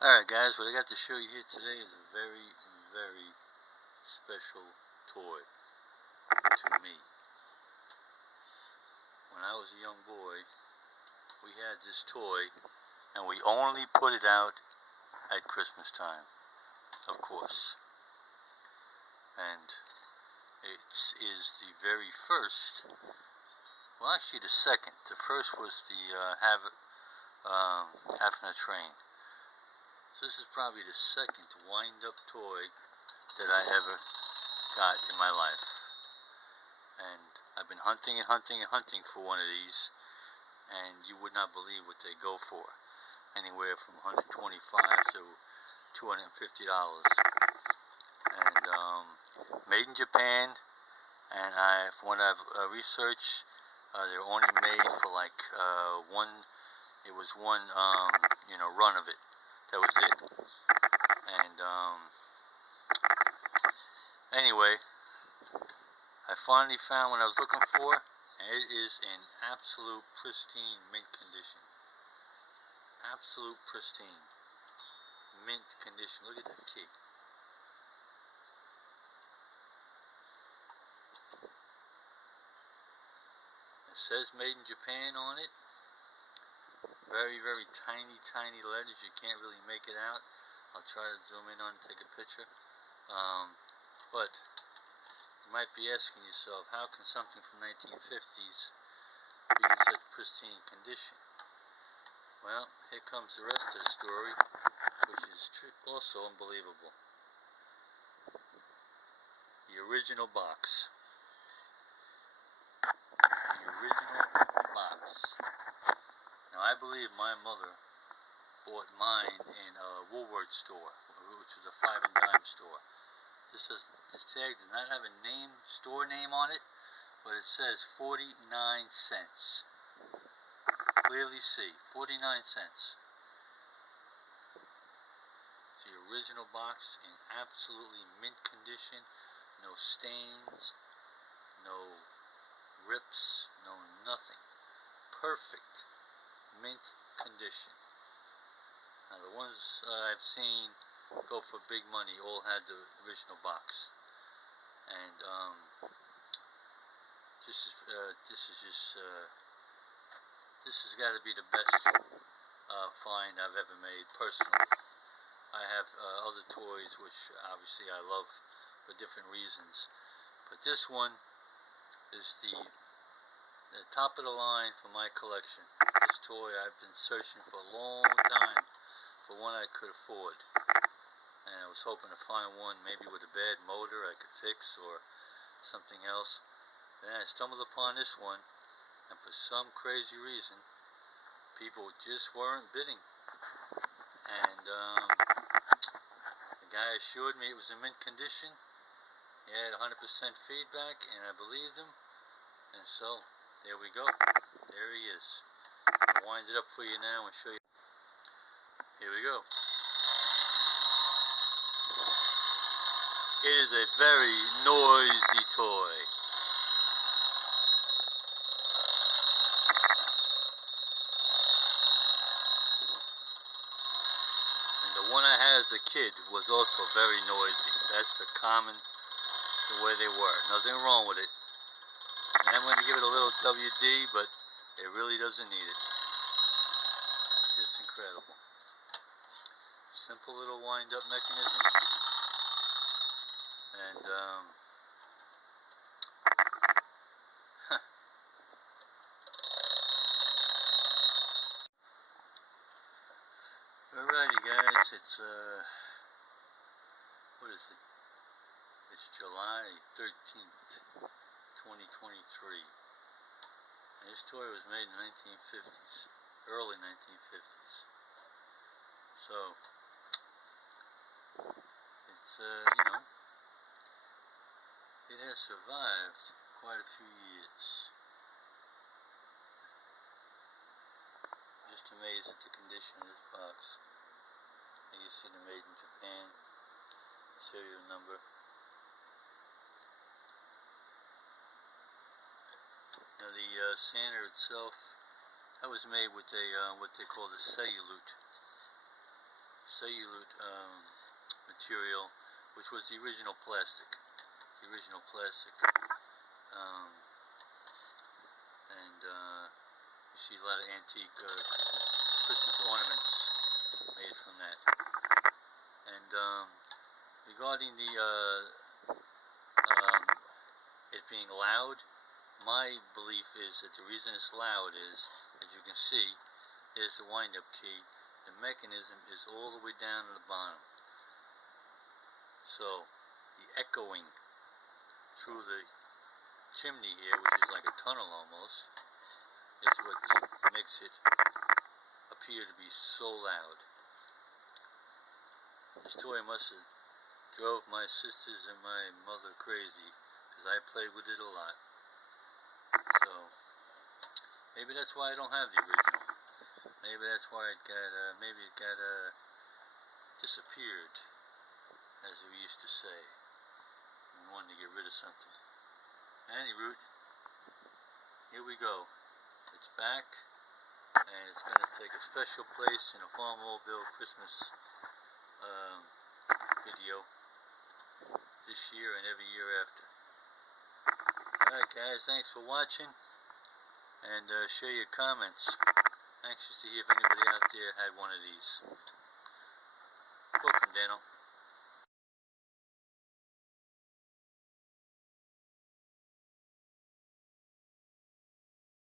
Alright guys, what I got to show you here today is a very, very special toy to me. When I was a young boy, we had this toy and we only put it out at Christmas time, of course. And it is the very first, well actually the second. The first was the Having a Train. So this is probably the second wind-up toy that I ever got in my life. And I've been hunting and hunting and hunting for one of these, and you would not believe what they go for. Anywhere from $125 to $250. And made in Japan, and from what I've researched, they're only made for like one run of it. That was it. And anyway, I finally found what I was looking for, and it is in absolute pristine mint condition. Absolute pristine mint condition. Look at that key. It says made in Japan on it. Very, very tiny, tiny letters. You can't really make it out. I'll try to zoom in on it and take a picture. But you might be asking yourself, how can something from 1950s be in such pristine condition? Well, here comes the rest of the story, which is also unbelievable. The original box. The original box. Now, I believe my mother bought mine in a Woolworth store, which was a 5 and dime store. This tag does not have a store name on it, but it says 49 cents. Clearly see, 49 cents. It's the original box in absolutely mint condition, no stains, no rips, no nothing. Perfect mint condition. Now the ones I've seen go for big money all had the original box, and this has got to be the best find I've ever made personally. I have other toys which obviously I love for different reasons, but this one is the top of the line for my collection. This toy I've been searching for a long time for one I could afford, and I was hoping to find one maybe with a bad motor I could fix or something else. Then I stumbled upon this one, and for some crazy reason people just weren't bidding, and the guy assured me it was in mint condition. He had 100% feedback, and I believed him, and so there we go. There he is. I'll wind it up for you now and show you. Here we go. It is a very noisy toy. And the one I had as a kid was also very noisy. That's the way they were. Nothing wrong with it. And I'm going to give it a little WD, but it really doesn't need it. Just incredible. Simple little wind-up mechanism. And, alrighty guys, it's, what is it? It's July 13th, 2023. And this toy was made in the 1950s, early 1950s. So, it's, it has survived quite a few years. Just amazed at the condition of this box. You see the made in Japan serial number. Now the Santa itself, that was made with a what they call the cellulose cellulose material, which was the original plastic. And you see a lot of antique Christmas ornaments made from that. And regarding the it being loud, my belief is that the reason it's loud is, as you can see, is the wind-up key. The mechanism is all the way down to the bottom. So the echoing through the chimney here, which is like a tunnel almost, is what makes it appear to be so loud. This toy must have drove my sisters and my mother crazy, because I played with it a lot. So maybe that's why I don't have the original. Maybe that's why it got disappeared, as we used to say. We wanted to get rid of something. Any root, here we go. It's back, and it's going to take a special place in a Farmville Christmas video this year and every year after. Alright guys, thanks for watching, and share your comments. Anxious to hear if anybody out there had one of these. Welcome, Dano.